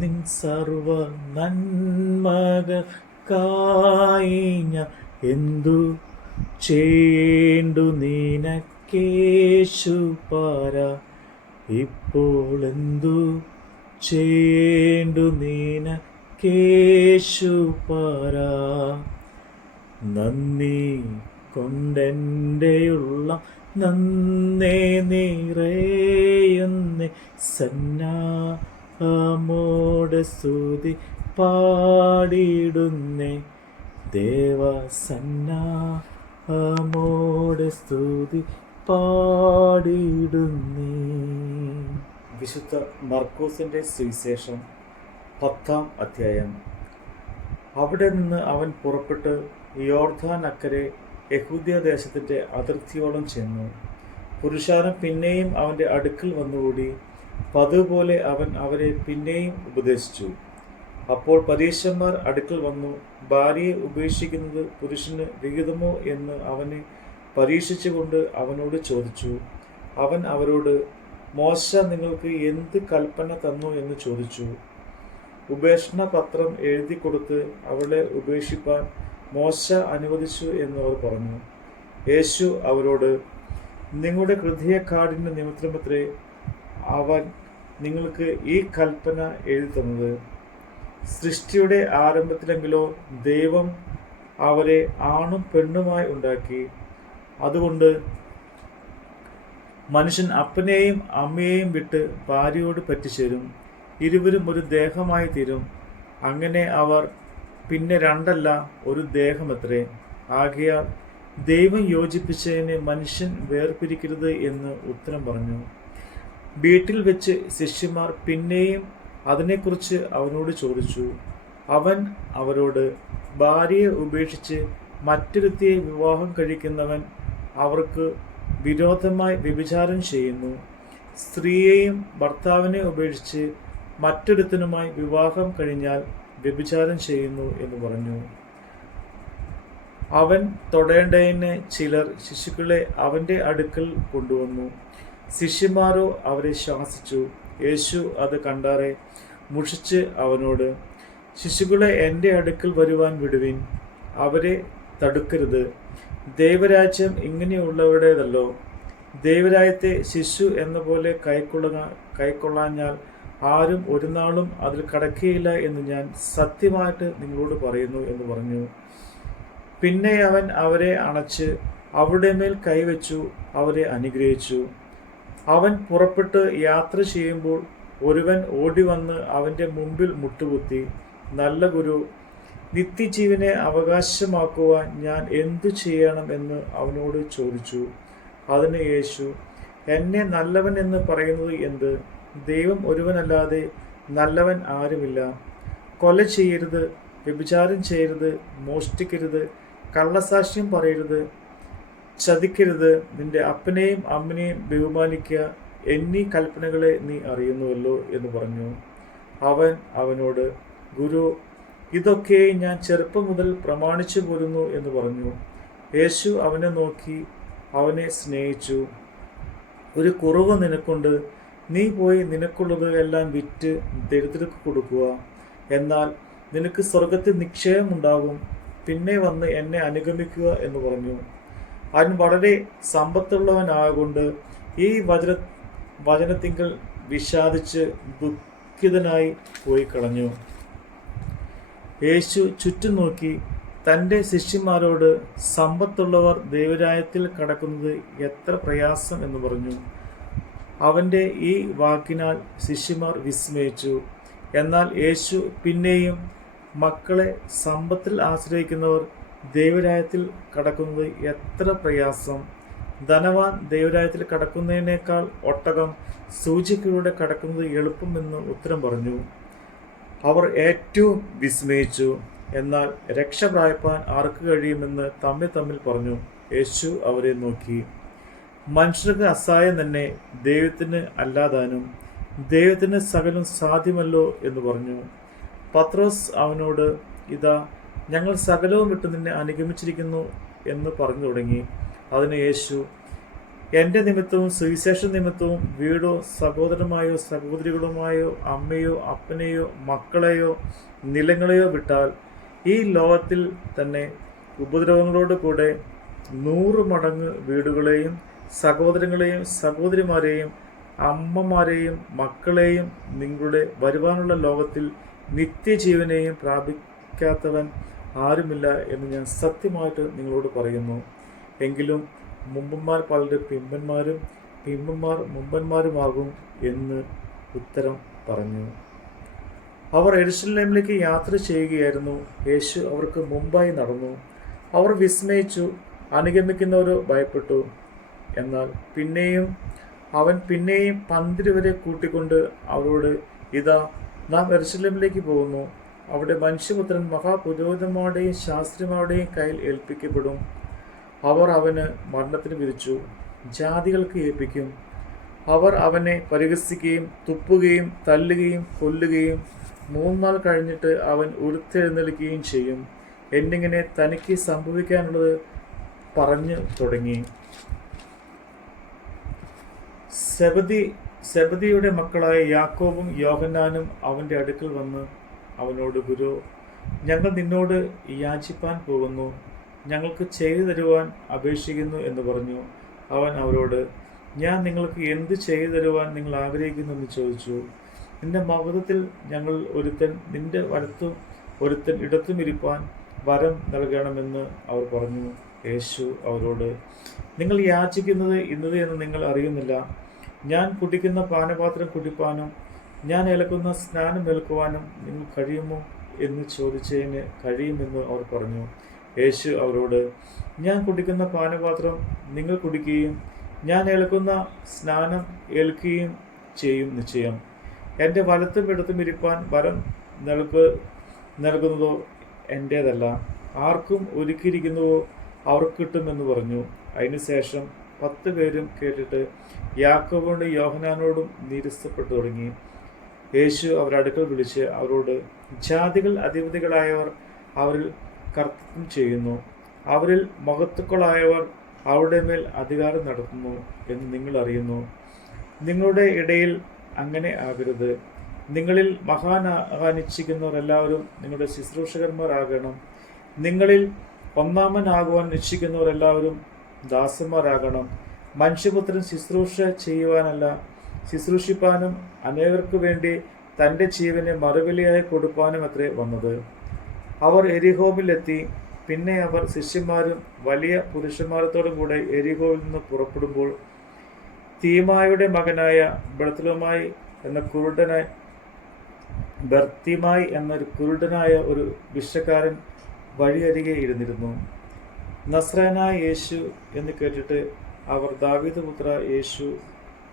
നിൻ സർവ നന്മകൾക്കായി ഞാൻ എന്തു ചെയ്യേണ്ടു നിനക്കേശു പാര. ഇപ്പോൾ എന്തു ചെയ്യേണ്ടു നിനക്കേശു പാര. നന്ദി കൊണ്ടെൻ്റെ ഉള്ളം നന്നേ നിറയുന്നേ, സന്നാഹമോടെ സ്തുതി പാടിയിടുന്നേ. ദേവസന്നാഹമോടെ സ്തുതി പാടിയിടുന്നേ. വിശുദ്ധ മർക്കോസിൻ്റെ സുവിശേഷം 10-ാം അധ്യായം. അവിടെ നിന്ന് അവൻ പുറപ്പെട്ട് യോർദാൻ അക്കരെ യഹൂദ്യ ദേശത്തിൻ്റെ അതിർത്തിയോളം ചെന്നു. പുരുഷാരം പിന്നെയും അവൻ്റെ അടുക്കൽ വന്നുകൂടി. പതിവുപോലെ അവൻ അവരെ പിന്നെയും ഉപദേശിച്ചു. അപ്പോൾ പരീശന്മാർ അടുക്കൽ വന്നു ഭാര്യയെ ഉപേക്ഷിക്കുന്നത് പുരുഷന് വിഹിതമോ എന്ന് അവനെ പരീക്ഷിച്ചുകൊണ്ട് അവനോട് ചോദിച്ചു. അവൻ അവരോട്, മോശ നിങ്ങൾക്ക് എന്ത് കൽപ്പന തന്നു എന്ന് ചോദിച്ചു. ഉപേക്ഷണ പത്രം എഴുതി കൊടുത്ത് അവളെ ഉപേക്ഷിപ്പാൻ മോശ അനുവദിച്ചു എന്ന് അവർ പറഞ്ഞു. യേശു അവരോട്, നിങ്ങളുടെ ഹൃദയക്കാഠിന്യ നിമിത്തമത്രേ അവൻ നിങ്ങൾക്ക് ഈ കൽപ്പന എഴുതി തന്നത്. സൃഷ്ടിയുടെ ആരംഭത്തിലെങ്കിലോ ദൈവം അവരെ ആണും പെണ്ണുമായി ഉണ്ടാക്കി. അതുകൊണ്ട് മനുഷ്യൻ അപ്പനെയും അമ്മയെയും വിട്ട് ഭാര്യയോട് പറ്റിച്ചേരും, ഇരുവരും ഒരു ദേഹമായി തീരും. അങ്ങനെ അവർ പിന്നെ രണ്ടല്ല, ഒരു ദേഹമത്രേ. ആകയാൽ ദൈവം യോജിപ്പിച്ചതിനെ മനുഷ്യൻ വേർപിരിക്കരുത് എന്ന് ഉത്തരം പറഞ്ഞു. വീട്ടിൽ വെച്ച് ശിഷ്യന്മാർ പിന്നെയും അതിനെക്കുറിച്ച് അവനോട് ചോദിച്ചു. അവൻ അവരോട്, ഭാര്യയെ ഉപേക്ഷിച്ച് മറ്റൊരുത്തിയെ വിവാഹം കഴിക്കുന്നവൻ അവർക്ക് വിരോധമായി വ്യഭിചാരം ചെയ്യുന്നു. സ്ത്രീയെയും ഭർത്താവിനെ ഉപേക്ഷിച്ച് മറ്റൊരുത്തനുമായി വിവാഹം കഴിഞ്ഞാൽ വ്യഭിചാരം ചെയ്യുന്നു എന്ന് പറഞ്ഞു. അവൻ തൊടേണ്ടതിന് ചിലർ ശിശുക്കളെ അവൻ്റെ അടുക്കൽ കൊണ്ടുവന്നു. ശിഷ്യന്മാരോ അവരെ ശാസിച്ചു. യേശു അത് കണ്ടാറെ മുഷിച്ച് അവനോട്, ശിശുക്കളെ എൻ്റെ അടുക്കൽ വരുവാൻ വിടുവിൻ, അവരെ തടുക്കരുത്. ദൈവരാജ്യം ഇങ്ങനെയുള്ളവരുടേതല്ലോ. ദൈവരാജ്യത്തെ ശിശു എന്ന പോലെ കൈക്കൊള്ളാഞ്ഞാൽ ആരും ഒരു നാളും അതിൽ കടക്കുകയില്ല എന്ന് ഞാൻ സത്യമായിട്ട് നിങ്ങളോട് പറയുന്നു എന്ന് പറഞ്ഞു. പിന്നെ അവൻ അവരെ അണച്ച് അവരുടെ മേൽ കൈവച്ചു അവരെ അനുഗ്രഹിച്ചു. അവൻ പുറപ്പെട്ട് യാത്ര ചെയ്യുമ്പോൾ ഒരുവൻ ഓടി വന്ന് അവൻ്റെ മുമ്പിൽ മുട്ടുകുത്തി, നല്ല ഗുരു, നിത്യജീവനെ അവകാശമാക്കുവാൻ ഞാൻ എന്തു ചെയ്യണം എന്ന് അവനോട് ചോദിച്ചു. അതിന് യേശു, എന്നെ നല്ലവൻ എന്ന് പറയുന്നത് എന്ത്? ദൈവം ഒരുവനല്ലാതെ നല്ലവൻ ആരുമില്ല. കൊല ചെയ്യരുത്, വ്യഭിചാരം ചെയ്യരുത്, മോഷ്ടിക്കരുത്, കള്ളസാക്ഷ്യം പറയരുത്, ചതിക്കരുത്, നിന്റെ അപ്പനെയും അമ്മനെയും ബഹുമാനിക്കുക എന്നീ കൽപ്പനകളെ നീ അറിയുന്നുവല്ലോ എന്ന് പറഞ്ഞു. അവൻ അവനോട്, ഗുരു, ഇതൊക്കെ ഞാൻ ചെറുപ്പം മുതൽ പ്രമാണിച്ചു പോരുന്നു എന്ന് പറഞ്ഞു. യേശു അവനെ നോക്കി അവനെ സ്നേഹിച്ചു. ഒരു കുറവ് നിനക്കുണ്ട്, നീ പോയി നിനക്കുള്ളത് എല്ലാം വിറ്റ് ദരിദ്രർക്ക് കൊടുക്കുക, എന്നാൽ നിനക്ക് സ്വർഗത്തിൽ നിക്ഷേപമുണ്ടാകും. പിന്നെ വന്ന് എന്നെ അനുഗമിക്കുക എന്ന് പറഞ്ഞു. അവൻ വളരെ സമ്പത്തുള്ളവനാകൊണ്ട് ഈ വചനത്തിങ്കൽ വിഷാദിച്ച് ദുഃഖിതനായി പോയി കളഞ്ഞു. യേശു ചുറ്റും നോക്കി തൻ്റെ ശിഷ്യന്മാരോട്, സമ്പത്തുള്ളവർ ദൈവരാജ്യത്തിൽ കടക്കുന്നത് എത്ര പ്രയാസം എന്ന് പറഞ്ഞു. അവൻ്റെ ഈ വാക്കിനാൽ ശിഷ്യന്മാർ വിസ്മയിച്ചു. എന്നാൽ യേശു പിന്നെയും, മക്കളെ, സമ്പത്തിൽ ആശ്രയിക്കുന്നവർ ദൈവരാജ്യത്തിൽ കടക്കുന്നത് എത്ര പ്രയാസം! ധനവാൻ ദൈവരാജ്യത്തിൽ കടക്കുന്നതിനേക്കാൾ ഒട്ടകം സൂചിക്കയിലൂടെ കടക്കുന്നത് എളുപ്പമെന്ന് ഉത്തരം പറഞ്ഞു. അവർ ഏറ്റവും വിസ്മയിച്ചു. എന്നാൽ രക്ഷ പ്രാപിപ്പാൻ ആർക്ക് കഴിയുമെന്ന് തമ്മിൽ പറഞ്ഞു. യേശു അവരെ നോക്കി, മനുഷ്യർക്ക് അസഹായം തന്നെ, ദൈവത്തിന് അല്ലാതാനും ദൈവത്തിന് സകലം സാധ്യമല്ലോ എന്ന് പറഞ്ഞു. പത്രോസ് അവനോട്, ഇതാ ഞങ്ങൾ സകലവും വിട്ട് നിന്നെ അനുഗമിച്ചിരിക്കുന്നു എന്ന് പറഞ്ഞു തുടങ്ങി. അതിന് യേശു, എൻ്റെ നിമിത്തവും സുവിശേഷ നിമിത്തവും വീടോ സഹോദരന്മായോ സഹോദരികളുമായോ അമ്മയോ അപ്പനെയോ മക്കളെയോ നിലങ്ങളെയോ വിട്ടാൽ ഈ ലോകത്തിൽ തന്നെ ഉപദ്രവങ്ങളോട് കൂടെ 100 മടങ്ങ് വീടുകളെയും സഹോദരങ്ങളെയും സഹോദരിമാരെയും അമ്മമാരെയും മക്കളെയും നിങ്ങളുടെ വരുവാനുള്ള ലോകത്തിൽ നിത്യജീവനെയും പ്രാപിക്കാത്തവൻ ആരുമില്ല എന്ന് ഞാൻ സത്യമായിട്ട് നിങ്ങളോട് പറയുന്നു. എങ്കിലും മുമ്പന്മാർ പലരും പിമ്പന്മാരും പിമ്പന്മാർ മുമ്പന്മാരുമാകും എന്ന് ഉത്തരം പറഞ്ഞു. അവർ യെരൂശലേമിലേക്ക് യാത്ര ചെയ്യുകയായിരുന്നു. യേശു അവർക്ക് മുമ്പായി നടന്നു. അവർ വിസ്മയിച്ചു, അനുഗമിക്കുന്നവരോ ഭയപ്പെട്ടു. എന്നാൽ അവൻ പിന്നെയും 12 വരെ കൂട്ടിക്കൊണ്ട് അവരോട്, ഇതാ, നാം യെരൂശലേമിലേക്ക് പോകുന്നു. അവിടെ മനുഷ്യപുത്രൻ മഹാപുരോഹിതന്മാരുടെയും ശാസ്ത്രിമാരുടെയും കയ്യിൽ ഏൽപ്പിക്കപ്പെടും. അവർ അവന് മരണത്തിന് വിധിച്ചു ജാതികൾക്ക് ഏൽപ്പിക്കും. അവർ അവനെ പരിഹസിക്കുകയും തുപ്പുകയും തല്ലുകയും കൊല്ലുകയും 3 നാൾ കഴിഞ്ഞിട്ട് അവൻ ഉയർത്തെഴുന്നേൽക്കുകയും ചെയ്യും എന്നിങ്ങനെ തനിക്ക് സംഭവിക്കാനുള്ളത് പറഞ്ഞു തുടങ്ങി. സെബദിയുടെ മക്കളായ യാക്കോബും യോഹന്നാനും അവൻ്റെ അടുക്കൽ വന്ന് അവനോട്, ഗുരു, ഞങ്ങൾ നിന്നോട് യാചിപ്പാൻ പോകുന്നു, ഞങ്ങൾക്ക് ചെയ്തു തരുവാൻ അപേക്ഷിക്കുന്നു എന്ന് പറഞ്ഞു. അവൻ അവരോട്, ഞാൻ നിങ്ങൾക്ക് എന്ത് ചെയ്തു തരുവാൻ നിങ്ങൾ ആഗ്രഹിക്കുന്നു എന്ന് ചോദിച്ചു. നിന്റെ മഹത്വത്തിൽ ഞങ്ങൾ ഒരുത്തൻ നിന്റെ വലത്തും ഒരുത്തൻ ഇടത്തും ഇരിപ്പാൻ വരം നൽകണമെന്ന് അവർ പറഞ്ഞു. യേശു അവരോട്, നിങ്ങൾ യാചിക്കുന്നത് ഇന്നത് എന്ന് നിങ്ങൾ അറിയുന്നില്ല. ഞാൻ കുടിക്കുന്ന പാനപാത്രം കുടിപ്പാനും ഞാൻ ഏൽക്കുന്ന സ്നാനം ഏൽക്കുവാനും നിങ്ങൾ കഴിയുമോ എന്ന് ചോദിച്ചതിന് കഴിയുമെന്ന് അവർ പറഞ്ഞു. യേശു അവരോട്, ഞാൻ കുടിക്കുന്ന പാനപാത്രം നിങ്ങൾ കുടിക്കുകയും ഞാൻ ഏൽക്കുന്ന സ്നാനം ഏൽക്കുകയും ചെയ്യും നിശ്ചയം. എൻ്റെ വലത്തും ഇടത്തും ഇരിപ്പാൻ വരം നൽകുന്നതോ എൻ്റേതല്ല, ആർക്കും ഒരുക്കിയിരിക്കുന്നുവോ അവർക്ക് കിട്ടുമെന്ന് പറഞ്ഞു. അതിനുശേഷം 10 പേരും കേട്ടിട്ട് യാക്കോബോടും യോഹന്നാനോടും നീരസപ്പെട്ടു തുടങ്ങി. യേശു അവരുടെ അടുക്കൽ വിളിച്ച് അവരോട്, ജാതികൾ അധിപതികളായവർ അവരിൽ കർത്തൃത്വം ചെയ്യുന്നു, അവരിൽ മഹത്തുക്കളായവർ അവരുടെ മേൽ അധികാരം നടത്തുന്നു എന്ന് നിങ്ങൾ അറിയുന്നു. നിങ്ങളുടെ ഇടയിൽ അങ്ങനെ ആകരുത്. നിങ്ങളിൽ മഹാനാകാൻ എല്ലാവരും നിങ്ങളുടെ ശുശ്രൂഷകന്മാർ ആകണം. നിങ്ങളിൽ ഒന്നാമനാകുവാൻ നിശ്ചയിക്കുന്നവരെല്ലാവരും ദാസന്മാരാകണം. മനുഷ്യപുത്രൻ ശുശ്രൂഷ ചെയ്യുവാനല്ല, ശുശ്രൂഷിപ്പാനും അനേകർക്ക് വേണ്ടി തൻ്റെ ജീവനെ മറുവിലയായി കൊടുപ്പാനും അത്രേ വന്നത്. അവർ എരിഹോവിലെത്തി. പിന്നെ അവർ ശിഷ്യന്മാരും വലിയ പുരുഷന്മാരത്തോടും കൂടെ എരിഹോവിൽ നിന്ന് പുറപ്പെടുമ്പോൾ തീമായുടെ മകനായ ബർത്തിമായി എന്നൊരു കുരുടനായ ഒരു ഭിക്ഷക്കാരൻ വഴിയരികെ ഇരുന്നിരുന്നു. നസ്രായനായ യേശു എന്ന് കേട്ടിട്ട് അവർ, ദാവീദ് പുത്ര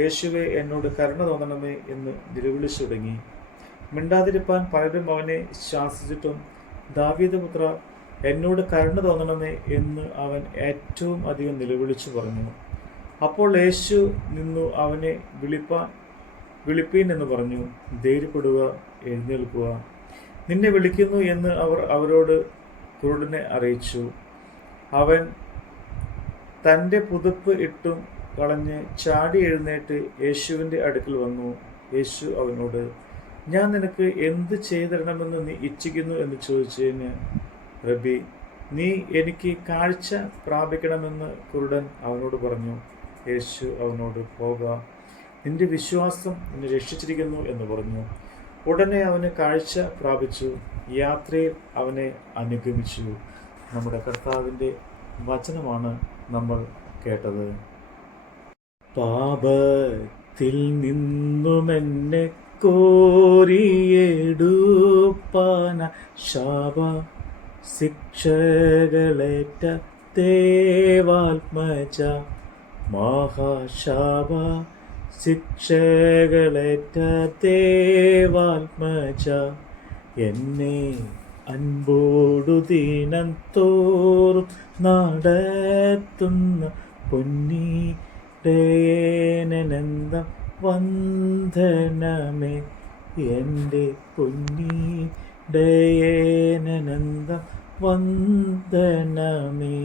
യേശുവേ, എന്നോട് കരുണ തോന്നണമേ എന്ന് നിലവിളിച്ചു തുടങ്ങി. മിണ്ടാതിരിപ്പാൻ പലരും അവനെ ശാസിച്ചിട്ടും, ദാവീദ് പുത്ര, എന്നോട് കരുണ തോന്നണമേ എന്ന് അവൻ ഏറ്റവും അധികം നിലവിളിച്ചു പറഞ്ഞു. അപ്പോൾ യേശു നിന്നു അവനെ വിളിപ്പീൻ എന്ന് പറഞ്ഞു. ധൈര്യപ്പെടുക, എഴുന്നേൽക്കുക, നിന്നെ വിളിക്കുന്നു എന്ന് അവർ അവരോട് കുരുടനെ അറിയിച്ചു. അവൻ തൻ്റെ പുതപ്പ് ഇട്ടും കളഞ്ഞ് ചാടി എഴുന്നേറ്റ് യേശുവിൻ്റെ അടുക്കൽ വന്നു. യേശു അവനോട്, ഞാൻ നിനക്ക് എന്ത് ചെയ്തിടണമെന്ന് നീ ഇച്ഛിക്കുന്നു എന്ന് ചോദിച്ചതിന്, റബ്ബി, നീ എനിക്ക് കാഴ്ച പ്രാപിക്കണമെന്ന് കുരുടൻ അവനോട് പറഞ്ഞു. യേശു അവനോട്, പോക, നിന്റെ വിശ്വാസം നിന്നെ രക്ഷിച്ചിരിക്കുന്നു എന്ന് പറഞ്ഞു. ഉടനെ അവന് കാഴ്ച പ്രാപിച്ചു. യാത്രയിൽ അവനെ അനുഗമിച്ചു. നമ്മുടെ കർത്താവിൻ്റെ വചനമാണ് നമ്മൾ കേട്ടത്. പാപത്തിൽ നിന്നുമെന്നെ കോരിയെടുപ്പാന ശാപ ശിക്ഷകളേറ്റ ദേവാത്മജ, മഹാശാപ ശിക്ഷകളേറ്റ ദേവാത്മജ, എന്നെ അൻപോടു ദീനം തോറും നടത്തുന്ന പൊന്നീടയനന്തം വന്ദനമേ, എൻ്റെ പൊന്നീടയനന്തം വന്ദനമേ.